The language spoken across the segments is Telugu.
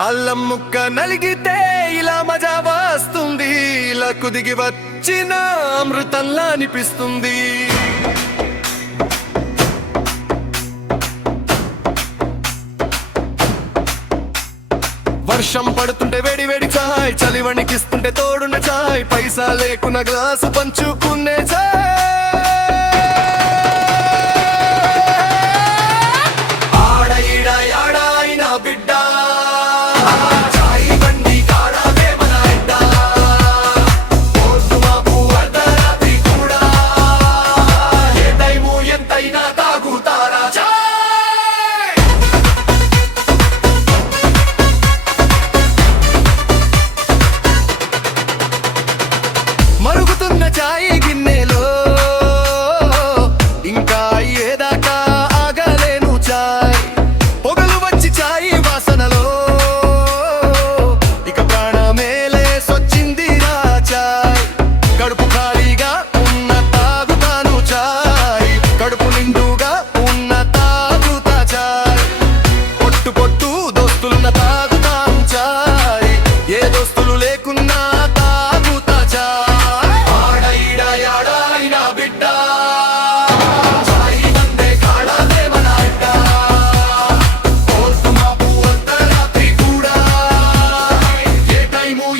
అల్లం ముక్క నలిగితే ఇలా మజా వస్తుంది, ఇలా కుదిగి వచ్చిన అమృతంలా అనిపిస్తుంది. వర్షం పడుతుంటే వేడి వేడి చాయ్, చలి వణికిస్తుంటే తోడున్న చాయ్, పైసా లేకున్న గ్లాసు పంచుకునే చాయ్. ఆడ ఈడ యాడ అయినా బిడ్డ చాయ్ బండి కాడవే మన అడ్డ, పొద్దు మాపు అర్ధరాత్రి కూడా ఏ టైము ఎంతైనా తాగుతారా చాయ్. మరుగుతున్న చాయ్ గిన్నెలో ఇంకా ఏదాకా ఆగలేను చాయ్, పొగలు వచ్చి చాయ్ వాసనలో ఇక ప్రాణమేలే సొచ్చింది రా చాయ్. కడుపు ఖాళీగా ఉన్న తాగుతాను చాయ్, కడుపు నిండుగా ఉన్న తాగుతా చాయ్, పొట్టు పొట్టు దోస్తులున్న తాగుతాం చాయ్, ఏ దోస్తులు లేకున్నా తాగుతా చాయ్.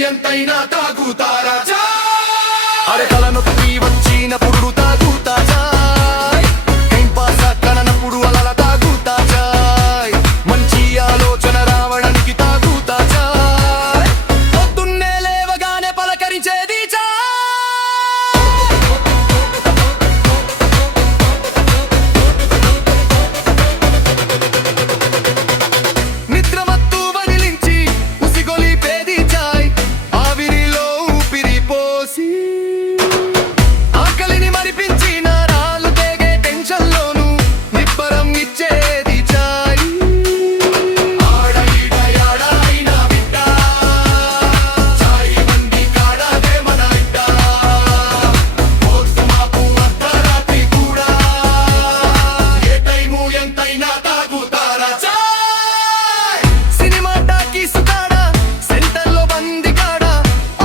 ఎంతైనా తాగుతారా చాయ్, అరకల నొప్పి వచ్చినప్పుడు తాగుతా చాయ్, టైం పాస్ అక్కనప్పుడు అలల తాగుతా చాయ్, మంచి ఆలోచన రావడానికి తాగుతా చాయ్, పొద్దున్నే లేవగానే పలకరించేది చాయ్. నిద్ర మత్తు వదిలించి ఉసిగొలిపేది చాయ్, ఆవిరిలో ఊపిరి పోసి ఆకలిని మరిపించి నరాలు తెగే టెన్షన్లోను నిబ్బరం ఇచ్చేది చాయ్. ఆడ ఈడ యాడ అయినా బిడ్డ చాయ్ బండి కాడవే మన అడ్డ, పొద్దు మాపు అర్ధరాత్రి కూడా ఏ టైము ఎంతైనా తాగుతారా చాయ్. సినిమా టాకీసు కాడ, సెంటర్లో బంది కాడ,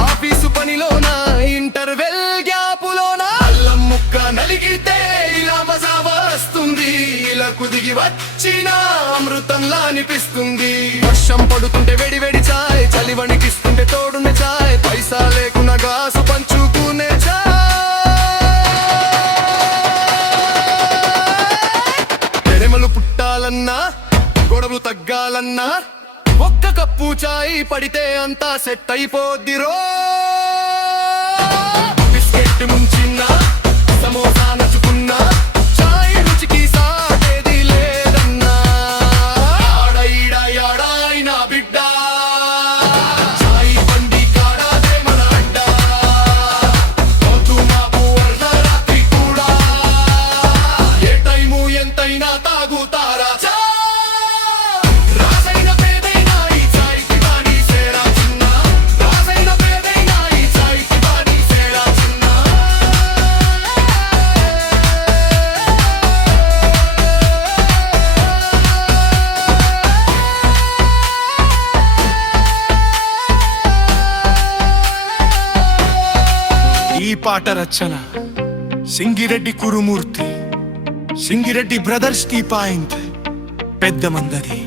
ఆఫీసు పనిలోన, ఇంటర్వెల్ గ్యాపులోన, అల్లం ముక్క నలిగితే ఇలా మజా వస్తుంది, ఇలా కుదిగి వచ్చిన అమృతంలా అనిపిస్తుంది. వర్షం పడుతుంటే వేడి వేడి చాయ్, చలి వణికిస్తుంటే తోడున్న చాయ్, పైసా లేకున్న గ్లాసు పంచుకునే చాయ్. ప్రేమలు పుట్టాలన్నా గొడవలు తగ్గాలన్నా ఒక్క కప్పు చాయ్ పడితే అంతా సెట్ అయిపోద్దిరో. బిస్కెట్ ముంచిన్నా సమోసా నచ్చుకున్నా చాయ్ రుచికి సాగేది లేదన్నా. ఆడ ఈడ యాడ అయినా బిడ్డ చాయ్ బండి కాడవే మన అడ్డ, పొద్దు మాపు అర్ధరాత్రి కూడా ఏ టైము ఎంతైనా తాగుతారా చాయ్. రాజైన పేదైనా ఈ చాయ్కి బాని సేరా చిన్న, రాజైన పేదైనా ఈ చాయ్కి బాని సేరా చిన్న. ఈ పాట రచన Singireddy Kurumurthy, Singireddy brothers T point పెద్ద మందది.